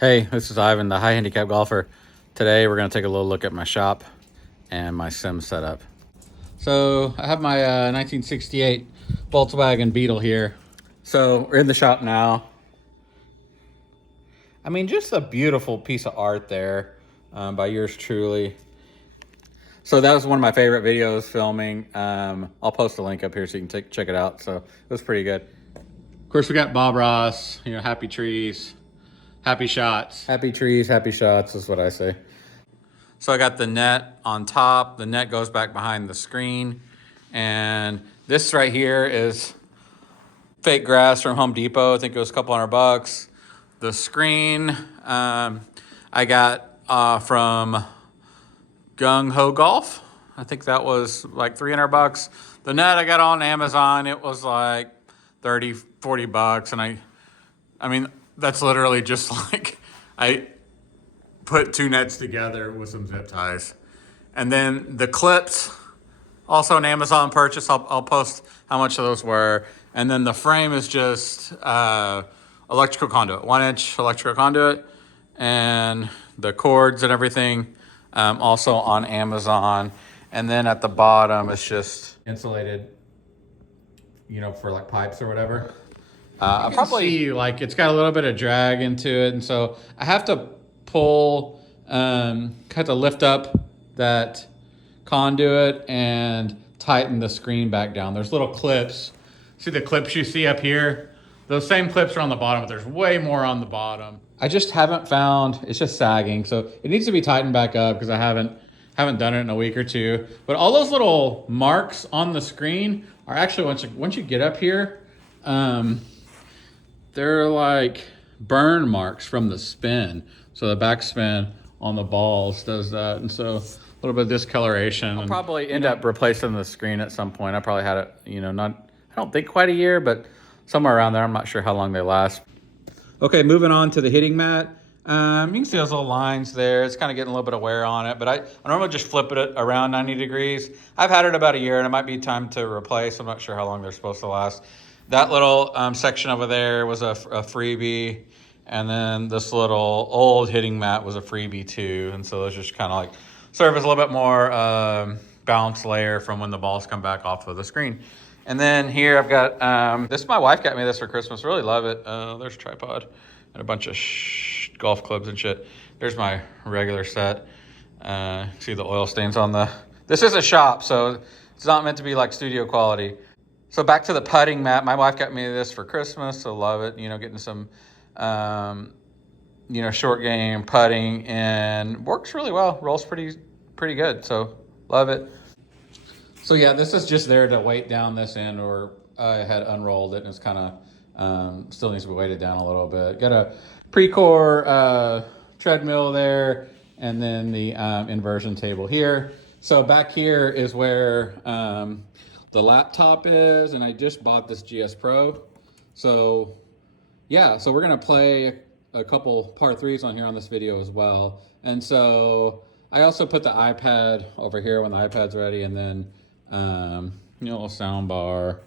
Hey, this is Ivan, the high handicap golfer. Today we're going to take a little look at my shop and my sim setup. So I have my 1968 Volkswagen Beetle here. So we're in the shop now. I mean, just a beautiful piece of art there by yours truly. So that was one of my favorite videos filming. I'll post a link up here so you can check it out. So it was pretty good. Of course, we got Bob Ross, happy trees. Happy shots. Happy trees, happy shots is what I say. So I got the net on top. The net goes back behind the screen. And this right here is fake grass from Home Depot. I think it was a couple $100. The screen I got from Gung Ho Golf. I think that was like $300. The net I got on Amazon. It was like 30, 40 bucks. And I mean, that's literally just like, I put two nets together with some zip ties. And then the clips, also an Amazon purchase. I'll post how much of those were. And then the frame is just electrical conduit, 1-inch electrical conduit. And the cords and everything, also on Amazon. And then at the bottom, it's just insulated, for like pipes or whatever. I'll probably see, like, it's got a little bit of drag into it, and so I have to pull, kind of lift up that conduit and tighten the screen back down. There's little clips. See the clips you see up here? Those same clips are on the bottom, but there's way more on the bottom. I just haven't found, it's just sagging, so it needs to be tightened back up because I haven't done it in a week or two. But all those little marks on the screen are actually, once you get up here, they're like burn marks from the spin. So the backspin on the balls does that. And so a little bit of discoloration. I'll probably end up replacing the screen at some point. I probably had it, I don't think quite a year, but somewhere around there. I'm not sure how long they last. Okay, moving on to the hitting mat. You can see those little lines there. It's kind of getting a little bit of wear on it, but I normally just flip it around 90 degrees. I've had it about a year and it might be time to replace. I'm not sure how long they're supposed to last. That little section over there was a freebie. And then this little old hitting mat was a freebie too. And so those just kind of like serve as a little bit more bounce layer from when the balls come back off of the screen. And then here I've got, this, my wife got me this for Christmas. Really love it. There's a tripod and a bunch of golf clubs and shit. There's my regular set. See the oil stains on this is a shop, so it's not meant to be like studio quality. So back to the putting mat. My wife got me this for Christmas, so love it. Getting some, short game putting, and works really well. Rolls pretty good, so love it. So yeah, this is just there to weight down this end, or I had unrolled it and it's kind of still needs to be weighted down a little bit. Got a Precor treadmill there, and then the inversion table here. So back here is where the laptop is, and I just bought this GS Pro. So yeah, so we're gonna play a couple par threes on here on this video as well. And so I also put the iPad over here when the iPad's ready, and then a little sound bar.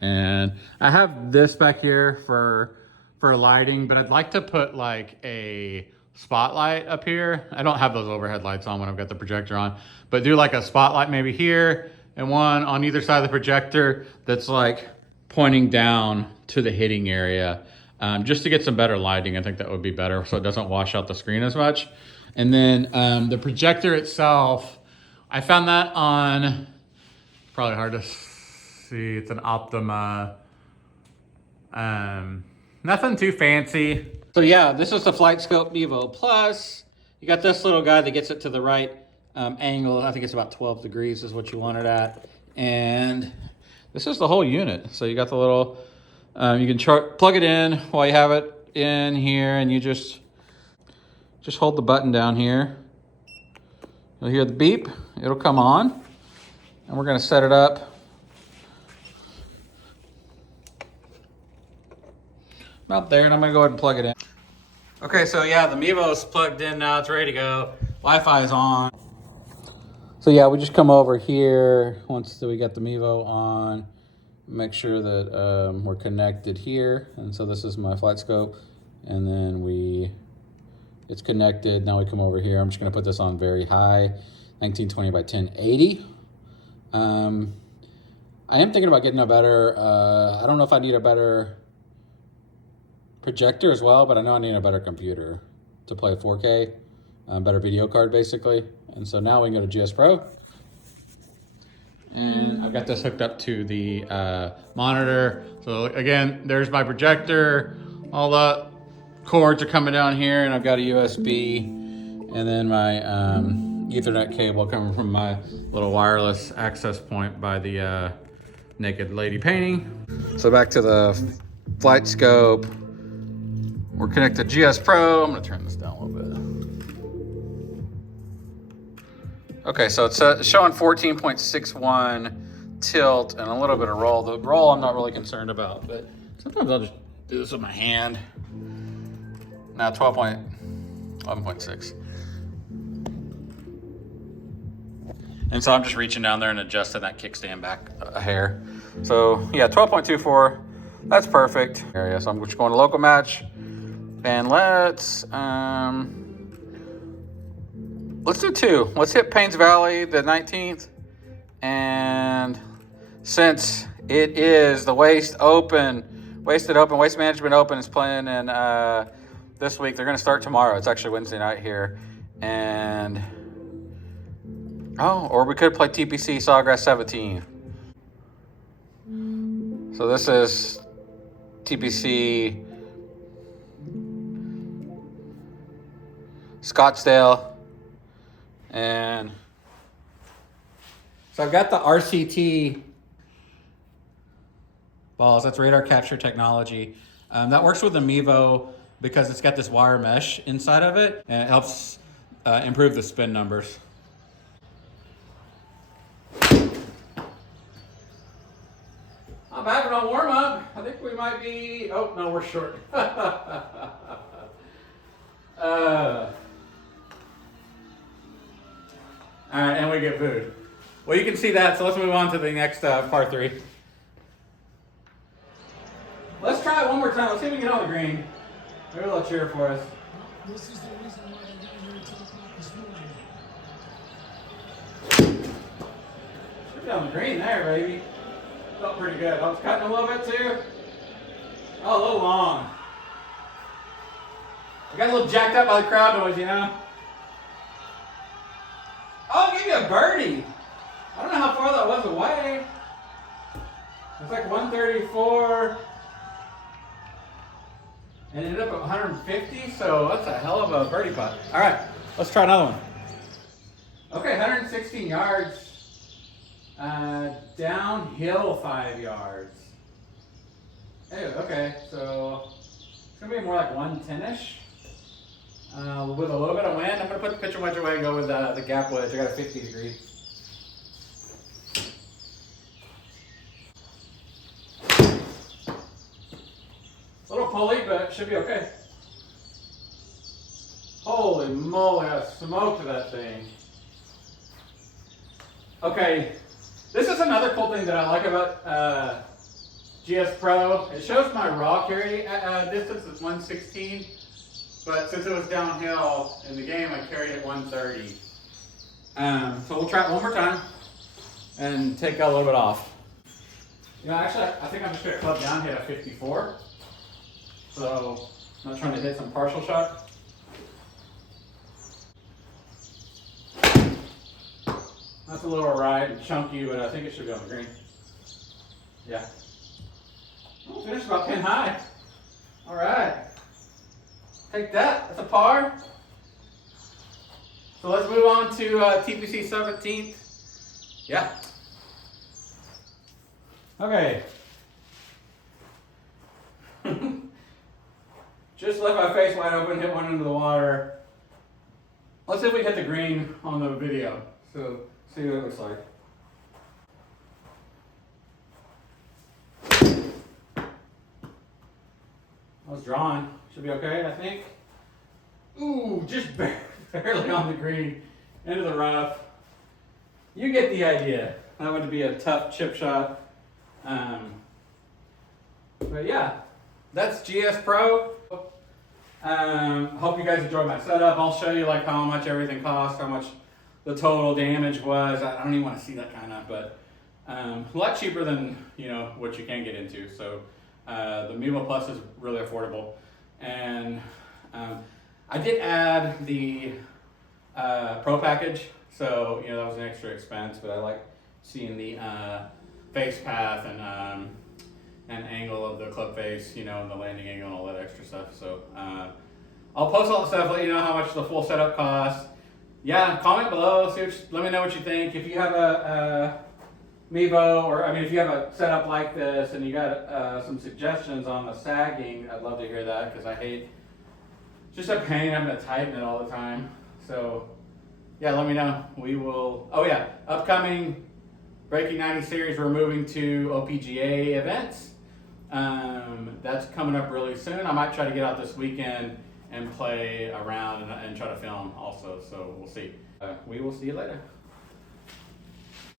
And I have this back here for lighting, but I'd like to put like a spotlight up here. I don't have those overhead lights on when I've got the projector on, but do like a spotlight maybe here and one on either side of the projector that's like pointing down to the hitting area, just to get some better lighting. I think that would be better so it doesn't wash out the screen as much. And then the projector itself, I found that on, probably hard to see, it's an Optima, nothing too fancy. So yeah, this is the Flight Scope Mevo Plus. You got this little guy that gets it to the right angle. I think it's about 12 degrees is what you want it at. And this is the whole unit. So you got the little, you can plug it in while you have it in here, and you just hold the button down here. You'll hear the beep, it'll come on. And we're gonna set it up about there, and I'm gonna go ahead and plug it in. Okay, so yeah, the Mevo's plugged in now, it's ready to go. Wi-Fi is on. So yeah, we just come over here once we got the Mevo on, make sure that we're connected here. And so this is my flight scope. And then we It's connected. Now we come over here. I'm just gonna put this on very high, 1920 by 1080. I am thinking about getting a better, I don't know if I need a better projector as well, but I know I need a better computer to play 4K, better video card basically. And so now we can go to GS Pro. And I've got this hooked up to the monitor. So again, there's my projector. All the cords are coming down here, and I've got a USB, and then my Ethernet cable coming from my little wireless access point by the naked lady painting. So back to the flight scope. We're connected to GS Pro. I'm gonna turn this down a little bit. Okay, so it's showing 14.61 tilt and a little bit of roll. The roll I'm not really concerned about, but sometimes I'll just do this with my hand. Now 11.6. And so I'm just reaching down there and adjusting that kickstand back a hair. So yeah, 12.24, that's perfect. Area. So I'm just going to local match, and let's do 2. Let's hit Payne's Valley the 19th, and since it is the Wasted Open, Waste Management Open is playing in this week. They're going to start tomorrow. It's actually Wednesday night here, and or we could play TPC Sawgrass 17. So this is TPC Scottsdale, and so I've got the RCT balls. That's radar capture technology. That works with the Mevo because it's got this wire mesh inside of it, and it helps improve the spin numbers. Not bad for a warm up. I think we might be, oh no, we're short. All right, and we get food. Well, you can see that, so let's move on to the next par 3. Let's try it one more time. Let's see if we can get on the green. Maybe they'll cheer for us. This is the reason why I got here at 10 o'clock this morning. Should be on the green there, baby. Felt pretty good. I was cutting a little bit too. Oh, a little long. I got a little jacked up by the crowd noise, you know? Oh, give me a birdie. I don't know how far that was away. It's like 134. And ended up at 150, so that's a hell of a birdie putt. All right, let's try another one. Okay, 116 yards. Downhill 5 yards. Hey, okay, so it's gonna be more like 110-ish. With a little bit of wind. I'm gonna put the pitcher wedge away and go with the gap wedge. I got a 50 degree. A little pulley, but should be okay. Holy moly, I smoked that thing. Okay, this is another cool thing that I like about GS Pro. It shows my raw carry distance is 116, but since it was downhill in the game, I carried it 130. So we'll try it one more time and take a little bit off. You know, actually, I think I'm just gonna club down, hit a 54. So I'm not trying to hit some partial shot. That's a little right and chunky, but I think it should be on the green. Yeah. Oh, finished about pin high. All right. Take that. That's a par. So let's move on to TPC 17th. Yeah. Okay. Just left my face wide open, hit one into the water. Let's see if we hit the green on the video. So see what it looks like. I was drawing. Should be okay, I think. Ooh, just barely on the green. Into the rough. You get the idea. That would be a tough chip shot. But yeah, that's GS Pro. Hope you guys enjoyed my setup. I'll show you like how much everything cost, how much the total damage was. I don't even want to see that kind of, but a lot cheaper than what you can get into. So the Mevo Plus is really affordable, and I did add the Pro package, so that was an extra expense, but I like seeing the face path and angle of the clip face, and the landing angle and all that extra stuff. So I'll post all the stuff, let you know how much the full setup costs. Yeah, comment below, let me know what you think. If you have a Mevo, or if you have a setup like this and you got some suggestions on the sagging, I'd love to hear that, because I hate, just a pain having to tighten it all the time. So yeah, let me know. We will, oh yeah, upcoming Breaking 90 series, we're moving to OPGA events. That's coming up really soon. I might try to get out this weekend and play around and try to film also, so we'll see. We will see you later.